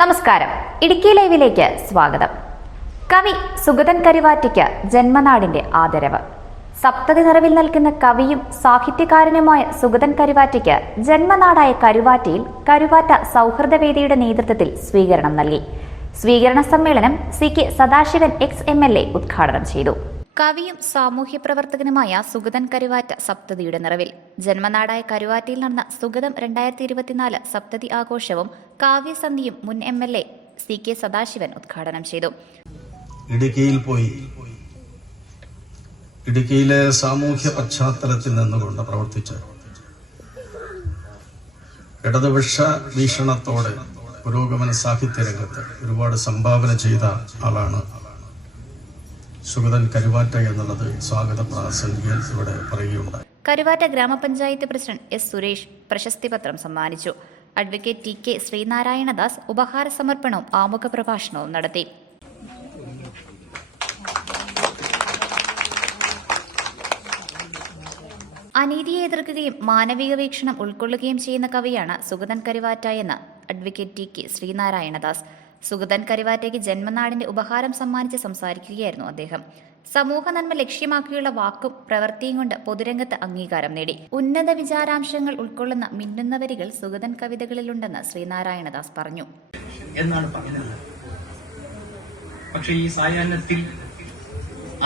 നമസ്കാരം. ഇടുക്കി ലൈവിലേക്ക് സ്വാഗതം. കവി സുഗതൻ കരുവാറ്റയ്ക്ക് ജന്മനാടിന്റെ ആദരവ്. സപ്തതി നിറവിൽ നിൽക്കുന്ന കവിയും സാഹിത്യകാരനുമായ സുഗതൻ കരുവാറ്റയ്ക്ക് ജന്മനാടായ കരുവാറ്റയിൽ കരുവാറ്റ സൗഹൃദവേദിയുടെ നേതൃത്വത്തിൽ സ്വീകരണം നൽകി. സ്വീകരണ സമ്മേളനം CK സദാശിവൻ ex-MLA ഉദ്ഘാടനം ചെയ്തു. കവിയും സാമൂഹ്യ പ്രവർത്തകനുമായ സുഗതൻ കരുവാറ്റ സപ്തതിയുടെ നിറവിൽ ജന്മനാടായ കരുവാറ്റയിൽ നടന്ന സുഗതം 2024 സപ്തതി ആഘോഷവും കാവ്യസന്ധിയും മുൻ MLA CK സദാശിവൻ ഉദ്ഘാടനം ചെയ്തു. ഇടുക്കിയിൽ പോയി ഇടുക്കിയിലെ സാമൂഹ്യ പശ്ചാത്തലത്തിൽ നിന്നുകൊണ്ട് പ്രവർത്തിച്ച് ഇടതുപക്ഷ വീക്ഷണത്തോടെ പുരോഗമന സാഹിത്യ രംഗത്ത് ഒരുപാട് സംഭാവന ചെയ്ത ആളാണ് സുഗതൻ കരുവാറ്റ എന്നുള്ളത് സ്വാഗത പ്രാസംഗികൻ ഇവിടെ പറയുകയുണ്ടായി. കരുവാറ്റ ഗ്രാമപഞ്ചായത്ത് പ്രസിഡന്റ് S. സുരേഷ് പ്രശസ്തിപത്രം സമ്മാനിച്ചു. അഡ്വക്കേറ്റ് TK ശ്രീനാരായണദാസ് ഉപഹാര സമർപ്പണവും ആമുഖ പ്രഭാഷണവും നടത്തി. അനീതിയെ എതിർക്കുകയും മാനവിക വീക്ഷണം ഉൾക്കൊള്ളുകയും ചെയ്യുന്ന കവിയാണ് സുഗതൻ കരുവാറ്റ എന്ന് അഡ്വക്കേറ്റ് TK ശ്രീനാരായണദാസ്. സുഗതൻ കരുവാറ്റയ്ക്ക് ജന്മനാടിന്റെ ഉപഹാരം സമ്മാനിച്ച് സംസാരിക്കുകയായിരുന്നു അദ്ദേഹം. സമൂഹ നന്മ ലക്ഷ്യമാക്കിയുള്ള വാക്കും പ്രവൃത്തിയും കൊണ്ട് പൊതുരംഗത്ത് അംഗീകാരം നേടി. ഉന്നത വിചാരാംശങ്ങൾ ഉൾക്കൊള്ളുന്ന മിന്നുന്ന വരികൾ സുഗതൻ കവിതകളിലുണ്ടെന്ന് ശ്രീനാരായണദാസ് പറഞ്ഞു. എന്നാണ് പറഞ്ഞത്. പക്ഷെ ഈ സായാഹ്നത്തിൽ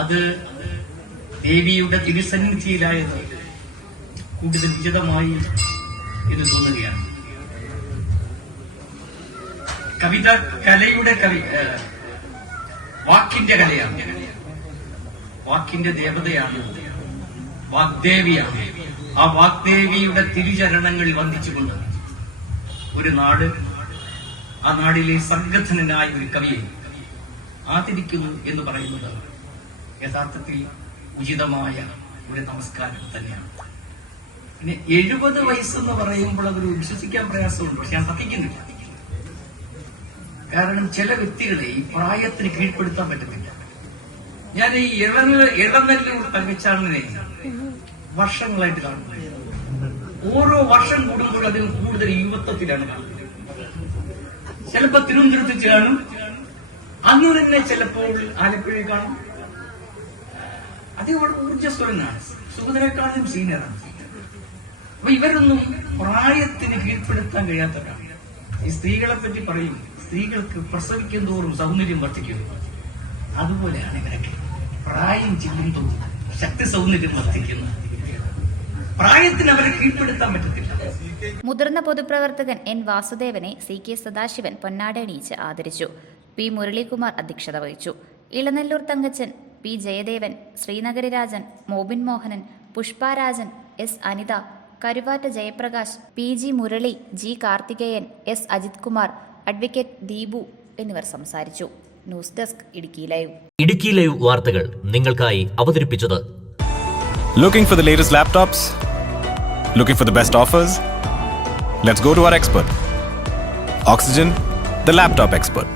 അത് ദേവിയുടെ തിരുസന്നിധിയിലായത് കൂടുതൽ വിശദമായി എന്ന് തോന്നുകയാണ്. കവിത കലയുടെ വാക്കിന്റെ കലയാണ്, വാക്കിന്റെ ദേവതയാണ്, വാഗ്ദേവിയാണ്. ആ വാഗ്ദേവിയുടെ തിരുചരണങ്ങളിൽ വന്ദിച്ചുകൊണ്ട് ഒരു നാട്, ആ നാടിലെ സംഗഠനായ ഒരു കവിയെ ആദരിക്കുന്നു എന്ന് പറയുന്നത് യഥാർത്ഥത്തിൽ ഉചിതമായ ഒരു നമസ്കാരം തന്നെയാണ്. പിന്നെ 70 വയസ്സെന്ന് പറയുമ്പോൾ അതൊരു വിശ്വസിക്കാൻ പ്രയാസമുണ്ട്. പക്ഷെ ഞാൻ സഹിക്കുന്നില്ല. കാരണം ചില വ്യക്തികളെ ഈ പ്രായത്തിന് കീഴ്പ്പെടുത്താൻ പറ്റത്തില്ല. ഞാൻ ഈ ഇളനെല്ലൂർ തങ്കച്ചാണിനെ വർഷങ്ങളായിട്ട് കാണുന്നത്. ഓരോ വർഷം കൂടുമ്പോൾ അദ്ദേഹം കൂടുതൽ യുവത്വത്തിലാണ് കാണുന്നത്. ചിലപ്പോ തിരുവനന്തപുരത്ത് വെച്ച് കാണും, അന്ന് തന്നെ ചിലപ്പോൾ ആലപ്പുഴയിൽ കാണും. അദ്ദേഹം വളരെ ഊർജ്ജസ്വലനാണ്, സുഗതനേക്കാളും സീനിയറാണ്. അപ്പൊ ഇവരൊന്നും പ്രായത്തിന് കീഴ്പ്പെടുത്താൻ കഴിയാത്തവരാണ്. ഈ സ്ത്രീകളെ പറ്റി പറയും, സ്ത്രീകൾക്ക് പ്രസവിക്കും തോറും സൗന്ദര്യം വർദ്ധിക്കുന്നു. അതുപോലെയാണ് ഇവരൊക്കെ. പ്രായം ചെല്ലുമ്പോൾ ശക്തി സൗന്ദര്യം വർദ്ധിക്കുന്നു. പ്രായത്തിന് അവരെ കീഴ്പ്പെടുത്താൻ പറ്റത്തില്ല. മുതിർന്ന പൊതുപ്രവർത്തകൻ N. വാസുദേവനെ CK സദാശിവൻ പൊന്നാട അണിയിച്ച് ആദരിച്ചു. P. മുരളീകുമാർ അധ്യക്ഷത വഹിച്ചു. Ilanellur Thankachan, P. Jayadevan, Srinagari Rajan, Mobin Mohanan, Pushparajan, S. Anitha, Karuvatta Jayaprakash, PG Murali, G. Karthikeyan, S. Ajith Kumar, advocate Deepu എന്നിവർ സംസാരിച്ചു. News desk Idukki live. Idukki live വാർത്തകൾ നിങ്ങൾക്കായി അവതരിപ്പിച്ചത്. Looking for the latest laptops? Looking for the best offers? Let's go to our expert. Oxygen, the laptop expert.